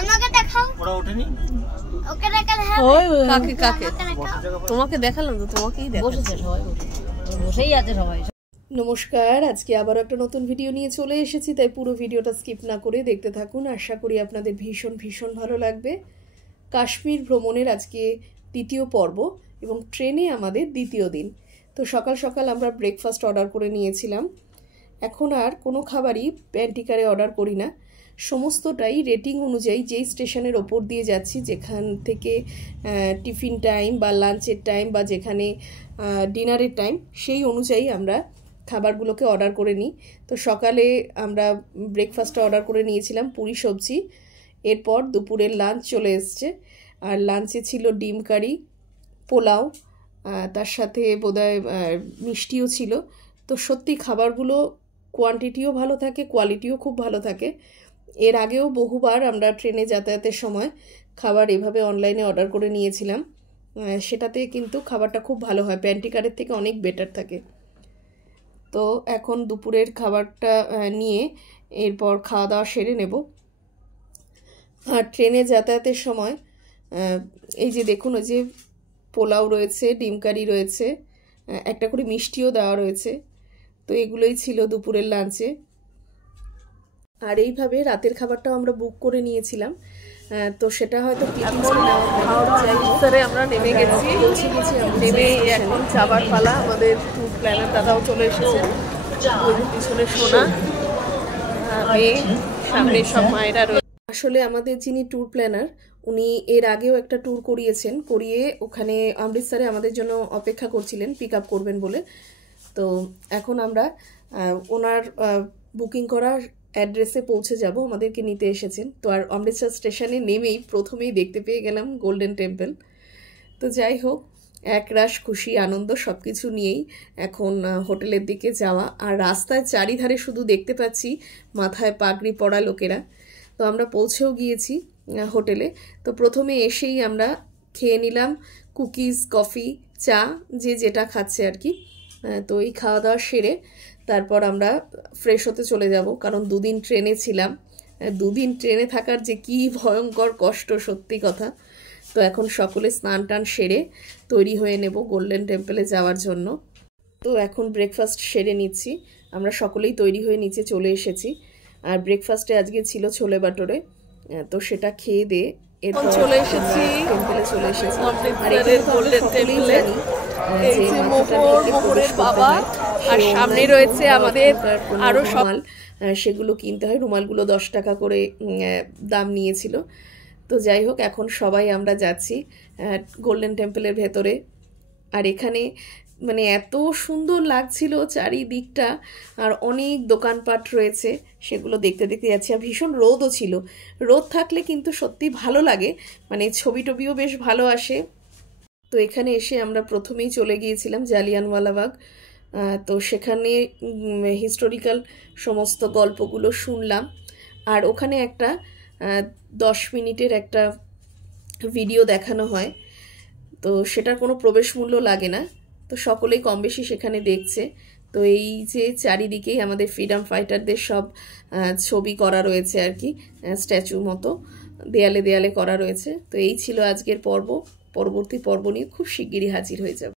আমাকে দেখাও। ওরা ওঠেনি? ওকে দেখাও। কাকে কাকে? তোমাকে দেখালাম তো, তোমাকেই দেখাচ্ছি। বসেছে সবাই, বসেই আছে সবাই। নমস্কার, আজকে আবার একটা নতুন ভিডিও নিয়ে চলে এসেছি, তাই পুরো ভিডিওটা স্কিপ না করে দেখতে থাকুন। আশা করি আপনাদের ভীষণ ভীষণ ভালো লাগবে। কাশ্মীর ভ্রমণের আজকে দ্বিতীয় পর্ব এবং ট্রেনে আমাদের দ্বিতীয় দিন। তো সকাল সকাল আমরা ব্রেকফাস্ট অর্ডার করে নিয়েছিলাম। এখন আর কোনো খাবারই প্যান্টিকারে অর্ডার করি না, সমস্তটাই রেটিং অনুযায়ী যেই স্টেশনের ওপর দিয়ে যাচ্ছি, যেখান থেকে টিফিন টাইম বা লাঞ্চের টাইম বা যেখানে ডিনারের টাইম, সেই অনুযায়ী আমরা খাবারগুলোকে অর্ডার করে নিই। তো সকালে আমরা ব্রেকফাস্টটা অর্ডার করে নিয়েছিলাম পুরি সবজি। এরপর দুপুরের লাঞ্চ চলে এসছে, আর লাঞ্চে ছিল ডিম কারি, পোলাও, তার সাথে বোধহয় মিষ্টিও ছিল। তো সত্যি খাবারগুলো কোয়ান্টিটিও ভালো থাকে, কোয়ালিটিও খুব ভালো থাকে। এর আগেও বহুবার আমরা ট্রেনে যাতায়াতের সময় খাবার এভাবে অনলাইনে অর্ডার করে নিয়েছিলাম, সেটাতে কিন্তু খাবারটা খুব ভালো হয়, প্যান্টিকারের থেকে অনেক বেটার থাকে। তো এখন দুপুরের খাবারটা নিয়ে এরপর খাওয়া দাওয়া সেরে নেব। আর ট্রেনে যাতায়াতের সময় এই যে দেখুন, ওই যে পোলাও রয়েছে, ডিম কারি রয়েছে, একটা করে মিষ্টিও দেওয়া রয়েছে। তো এগুলোই ছিল দুপুরের লাঞ্চে। আর এইভাবে রাতের খাবারটাও আমরা বুক করে নিয়েছিলাম, তো সেটা হয়তো আমরা নেমে গেছি। নেমে এখন যাবার পালা। আমাদের ট্যুর প্ল্যানার দাদাও চলে এসেছেন, পিছনে সোনা, মেয়ে, সামনে সব মায়েরা রয়েছে। আসলে আমাদের যিনি ট্যুর প্ল্যানার, উনি এর আগেও একটা ট্যুর করিয়ে ওখানে অমৃতসরে আমাদের জন্য অপেক্ষা করছিলেন পিক আপ করবেন বলে। তো এখন আমরা ওনার বুকিং করার অ্যাড্রেসে পৌঁছে যাব, আমাদেরকে নিতে এসেছেন। তো আর অমৃতসর স্টেশনে নেমেই প্রথমেই দেখতে পেয়ে গেলাম গোল্ডেন টেম্পল। তো যাই হোক, একরাশ খুশি আনন্দ সব কিছু নিয়েই এখন হোটেলের দিকে যাওয়া। আর রাস্তায় চারিধারে শুধু দেখতে পাচ্ছি মাথায় পাগড়ি পরা লোকেরা। তো আমরা পৌঁছেও গিয়েছি হোটেলে। তো প্রথমে এসেই আমরা খেয়ে নিলাম কুকিজ, কফি, চা, যে যেটা খাচ্ছে আর কি। তো এই খাওয়া দাওয়া সেরে তারপর আমরা ফ্রেশ হতে চলে যাব, কারণ দুদিন ট্রেনে ছিলাম। দুদিন ট্রেনে থাকার যে কি ভয়ঙ্কর কষ্ট, সত্যি কথা। তো এখন সকলে স্নান টান সেরে তৈরি হয়ে নেব গোল্ডেন টেম্পলে যাওয়ার জন্য। তো এখন ব্রেকফাস্ট সেরে নিচ্ছি। আমরা সকলেই তৈরি হয়ে নিচে চলে এসেছি। আর ব্রেকফাস্টে আজকে ছিল ছোলে বাটোরে, তো সেটা খেয়ে দিয়ে এরপর চলে এসেছি টেম্পলে চলে এসেছি। আর এখানে গোল্ডেন টেম্পলে মোহরের বাবা, আর সামনে রয়েছে আমাদের আরো রুমাল, সেগুলো কিনতে হয়। রুমালগুলো 10 টাকা করে দাম নিয়েছিল। তো যাই হোক, এখন সবাই আমরা যাচ্ছি গোল্ডেন টেম্পলের ভেতরে। আর এখানে মানে এত সুন্দর লাগছিল চারিদিকটা, আর অনেক দোকানপাট রয়েছে, সেগুলো দেখতে দেখতে যাচ্ছি। আর ভীষণ রোদও ছিল। রোদ থাকলে কিন্তু সত্যি ভালো লাগে, মানে ছবি টবিও বেশ ভালো আসে। তো এখানে এসে আমরা প্রথমেই চলে গিয়েছিলাম জালিয়ানওয়ালাবাগ। তো সেখানে হিস্টোরিক্যাল সমস্ত গল্পগুলো শুনলাম। আর ওখানে একটা 10 মিনিটের একটা ভিডিও দেখানো হয়, তো সেটার কোনো প্রবেশ মূল্য লাগে না। তো সকলেই কম বেশি সেখানে দেখছে। তো এই যে চারিদিকেই আমাদের ফ্রিডম ফাইটারদের সব ছবি করা রয়েছে আর কি, স্ট্যাচু মতো দেয়ালে দেয়ালে করা রয়েছে। তো এই ছিল আজকের পর্ব। পরবর্তী পর্ব নিয়ে খুব শিগগিরই হাজির হয়ে যাব।